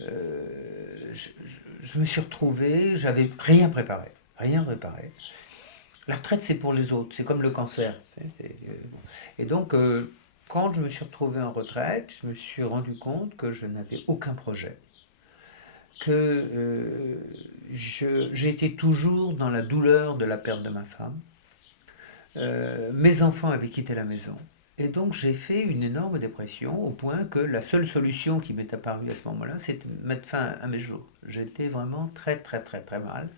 je me suis retrouvé, j'avais rien préparé, rien préparé. La retraite, c'est pour les autres, c'est comme le cancer. Et donc, quand je me suis retrouvé en retraite, je me suis rendu compte que je n'avais aucun projet, que j'étais toujours dans la douleur de la perte de ma femme. Mes enfants avaient quitté la maison. Et donc j'ai fait une énorme dépression au point que la seule solution qui m'est apparue à ce moment-là, c'est de mettre fin à mes jours. J'étais vraiment très très très très mal.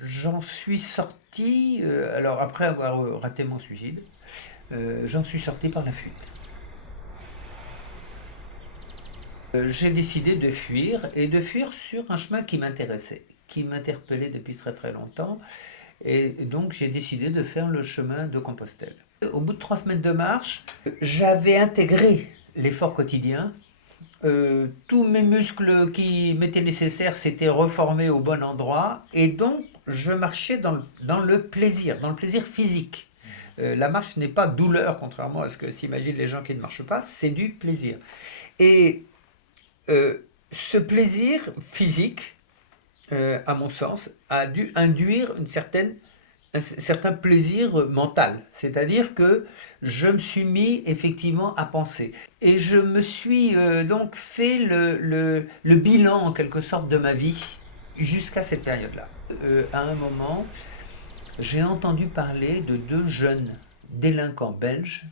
J'en suis sorti, alors après avoir raté mon suicide, j'en suis sorti par la fuite. J'ai décidé de fuir et de fuir sur un chemin qui m'intéressait, qui m'interpellait depuis très très longtemps. Et donc j'ai décidé de faire le chemin de Compostelle. Au bout de 3 semaines de marche, j'avais intégré l'effort quotidien. Tous mes muscles qui m'étaient nécessaires s'étaient reformés au bon endroit. Et donc je marchais dans le plaisir physique. La marche n'est pas douleur, contrairement à ce que s'imaginent les gens qui ne marchent pas, c'est du plaisir. Et ce plaisir physique, à mon sens, a dû induire un certain plaisir mental. C'est-à-dire que je me suis mis effectivement à penser. Et je me suis donc fait le bilan, en quelque sorte, de ma vie jusqu'à cette période-là. À un moment, j'ai entendu parler de 2 jeunes délinquants belges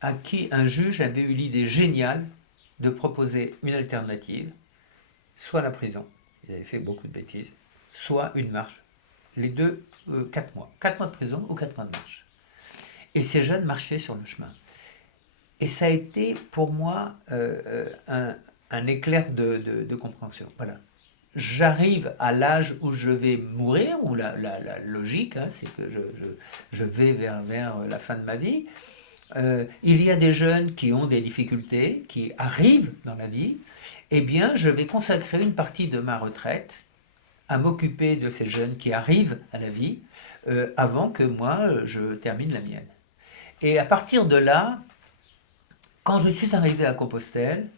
à qui un juge avait eu l'idée géniale de proposer une alternative, soit la prison, ils avaient fait beaucoup de bêtises, soit une marche. Les deux, 4 mois. 4 mois de prison ou 4 mois de marche. Et ces jeunes marchaient sur le chemin. Et ça a été pour moi un éclair de compréhension. Voilà. J'arrive à l'âge où je vais mourir, où la logique, hein, c'est que je vais vers la fin de ma vie. Il y a des jeunes qui ont des difficultés, qui arrivent dans la vie. Eh bien, je vais consacrer une partie de ma retraite à m'occuper de ces jeunes qui arrivent à la vie avant que moi, je termine la mienne. Et à partir de là, quand je suis arrivé à Compostelle,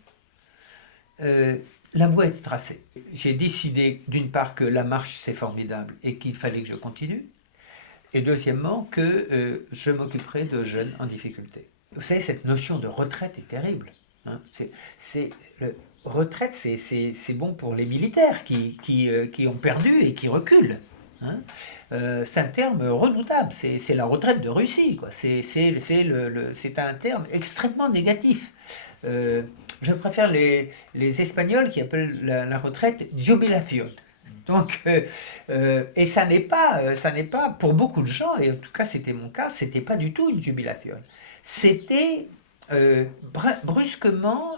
la voie était tracée. J'ai décidé d'une part que la marche c'est formidable et qu'il fallait que je continue, et deuxièmement que je m'occuperais de jeunes en difficulté. Vous savez, cette notion de retraite est terrible. Hein. Retraite, c'est bon pour les militaires qui ont perdu et qui reculent. Hein. C'est un terme redoutable, c'est la retraite de Russie, quoi. C'est un terme extrêmement négatif. Je préfère les Espagnols qui appellent la retraite jubilación. Donc, et ça n'est pas, pour beaucoup de gens, et en tout cas c'était mon cas, c'était pas du tout une jubilación. C'était brusquement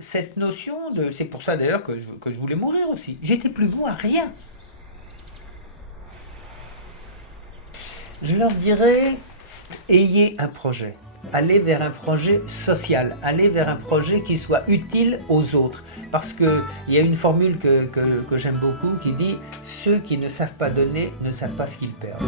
cette notion de... C'est pour ça d'ailleurs que je voulais mourir aussi. J'étais plus bon à rien. Je leur dirais, ayez un projet. Allez vers un projet social, allez vers un projet qui soit utile aux autres. Parce qu'il y a une formule que j'aime beaucoup qui dit « Ceux qui ne savent pas donner ne savent pas ce qu'ils perdent ».